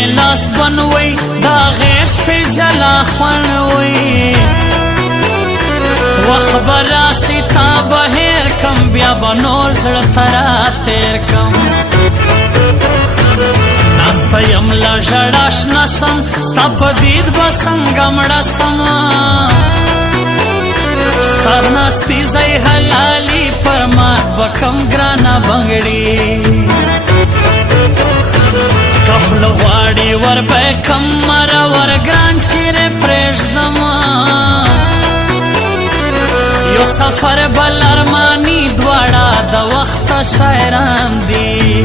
می لاس بنوي دا غیش پی جلا خوانوي وخبر آسی تا بهیر کم بیا بنور زړه ترا تیر کم ناستا یم لا ژړاش نسم ستا په دید بسنګ مړه سم ستا ناستی ځای حلالي پر مات بکم ګرانه بنګړي کفل غواړي ور به کم مرا ور ګران چیرې پرېږدم یو سفر بل ارمانی دواړه د وخت شاعران دي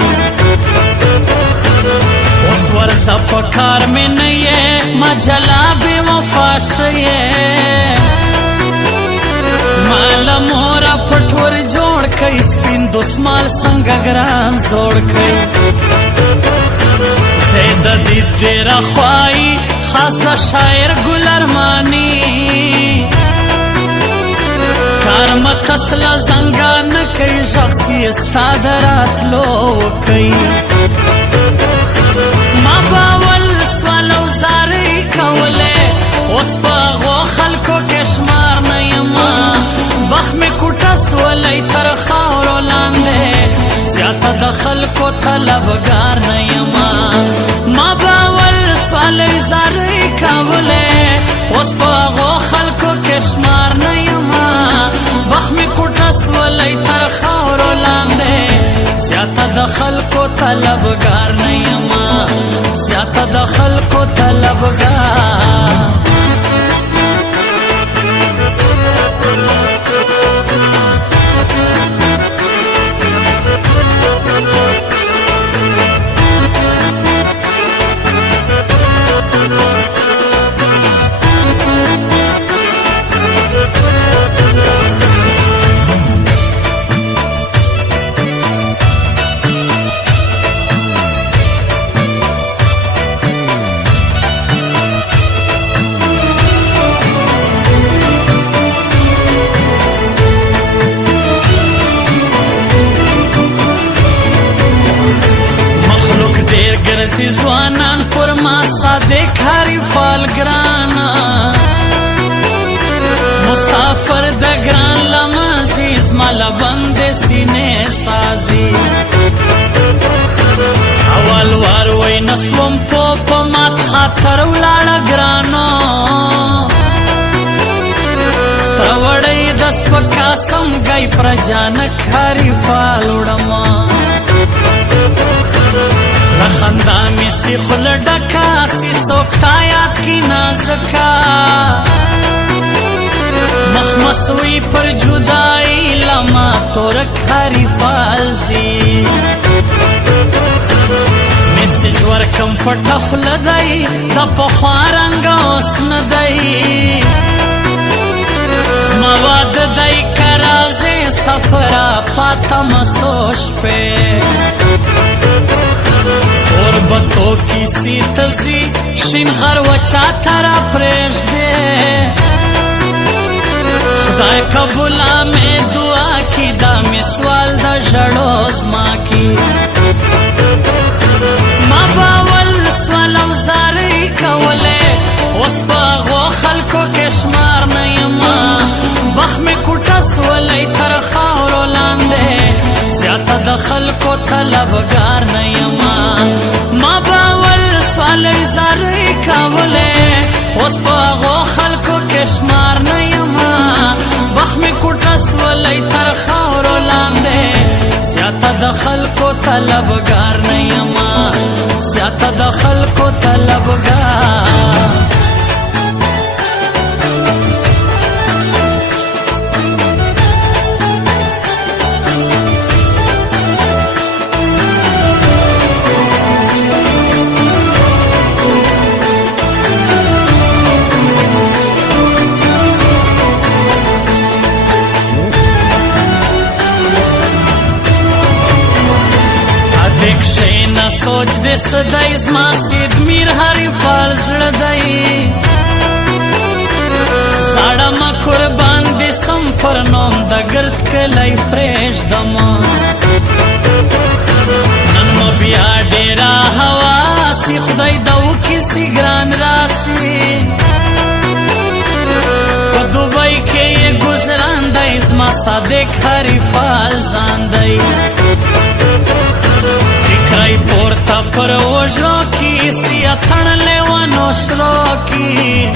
اوس ورځه په کار مې نه یې مجله بې وفا شوې ماله موره پټ ور جوړ کئ سپین دسمال څنګه ګران زوړ کئ زه د دې ډېره خوایي خاص د شاعر ګل ارماني کار متسله زنګا نه کوي شخصي ستا د راتلو کوي ما باول سوال او زارۍ کولی اوس په هغو خلکو کې شمار نه یمه بخت مې کوټه سولی تر خاورو لاندې زیاته د خلکو طلبګار نه یمه ما باول سوال او زارۍ کولی اوس په هغو خلکو کې شمار نه یمه بخت مې کوټه سولی تر خاورو لاندې زیاته د خلکو طلبګار نه یمه زیاته د خلکو طلبګار ګرځي ځوانان پر ما صادق هرې فال ګرانا مسافر د ګران لمازي زما لبند سینې سازي اول وار وای نسوم په مات خاطر ولاړه ګرانو تروړی د سپکا سمګی پر جانک هرې فال وړما لخندا می سی خل ډکا سی سوکتا یاد کی نازکا مخمسوی پر جدائی لما تورک هری فالزی میسیج ورکم پټه خوله دی د پخوا رنګ اوس نه دی زما واده دی که راځې سفره پاته مسو شپې غربتو کی سی تزی شین غر وچا ترا پریږدې خدای قبولا میں دعا کی دا می سوال دا ژړو زما کی ما باول سوال او زارۍ کولی اوس په هغو خلکو کې شمار نه یمه بخت مې کوټه سولی تر خاورو لاندې زیاته د خلکو طلبګار نه یمه ما باول سوال او زارۍ کولی اوس په هغو خلکو کې شمار نه یمه بخت مې کوټه سولی تر خاورو لاندې زیاته د خلکو طلبګار نه یمه زیاته د خلکو طلبګار سوچ دې سدای زما سید میر هری فال زړه دی ساړه ما قربان دې سم پر نوم د ګرد کلی پرېږدم نن مو بیا ډېره هوا سی خدای دو کسی گران راسی په دوبۍ کې یې ګزراندی زما صادق حریفال زاندی فکرای پورته پر وژو کې سیه تړلی و نوشرو کې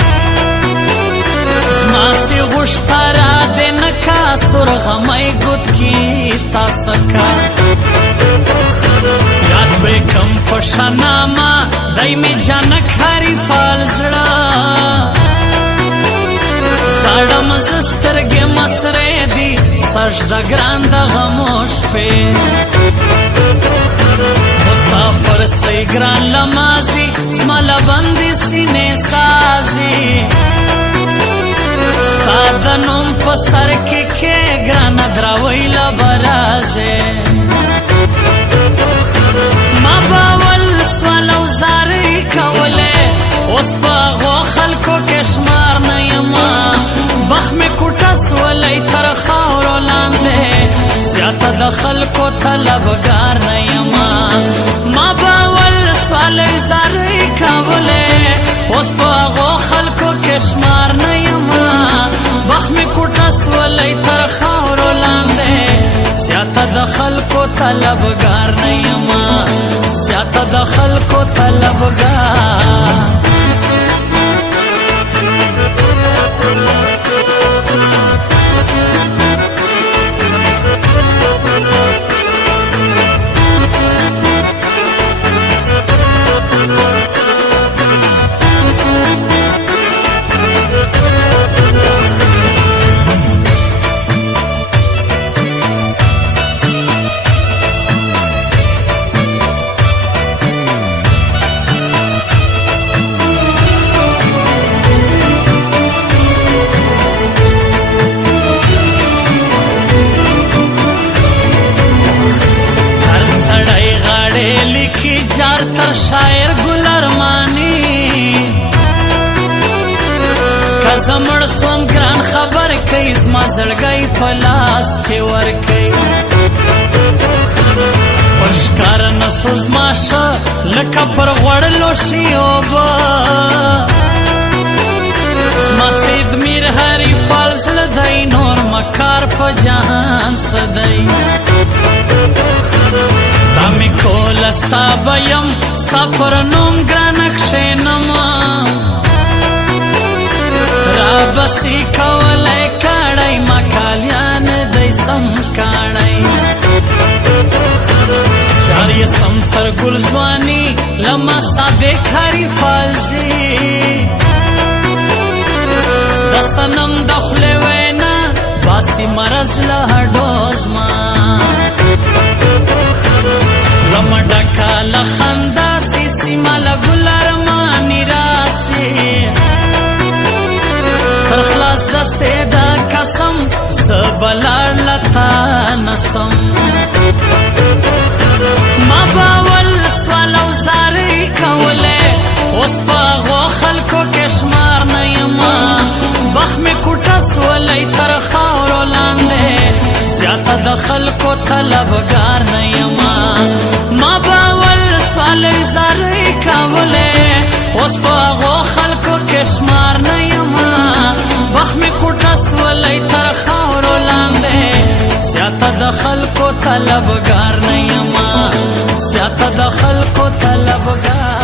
زما سی غوښته را دې نه کا سرغمی ګوت کې تاسکه یاد به کم په شنامه دی می جنک حریفال زړه ساړم زه سترګې مسرې دي سجده ګران د غموش پې مسافر سی ګران لمازي زما لبندې سینې سازي ستا د نوم په سر کې ګرانه دراوۍ لبرازې ما باول سوال او زارۍ کولې اوس په هغو خلکو کې شمار نه یمه بخ مې کوټه سولی تر خاورو لاندې زیاته د خلکو طلبګار نه یمه ما باول سوال او زارۍ کولې اوس په هغو خلکو کې شمار نه یمه بخ مې کوټه سولی تر خاورو لاندې زیاته د خلکو طلبګار نه یمه زیاته د خلکو طلبګار جار تر شاعر گل ارمانی که زمړ سوم ګران خبر کوي زما زړګی په لاس کې ورکوي پشکار نسو زما شه لکه پر غوړلو شي اوبه زما سید میر حریفال زړه دی نور مکار په جهان څه دی تا می کول ستا بیم ستا پر نوم ګرانه کښېنمه رابسې کولی کاڼی ما کالیان دی سم کاڼی چار یې سم تر ګل ځواني لما صادق حریفال ځي د صنم د خولې وینا باسي مرض له هډو زما لما ډکه له خندا سي سیمه له ګل ارماني راسي تر خلاص د سیدا قسم زه به لاړ له تا نسم ما باول سوال او زارۍ کولې اوس په هغو خلکو کې شمار نه یمه بخ مې کوټه سولی تر خاورو لاندې زیاته د خلکو طلبګار نه یمه ما باول سوال او زارۍ کولې اوس په هغو خلکو کې شمار نه یمه بخ مې کوټه سولی تر خاورو لاندې زیاته د خلکو طلبګار نه یمه زیاته د خلکو طلبګار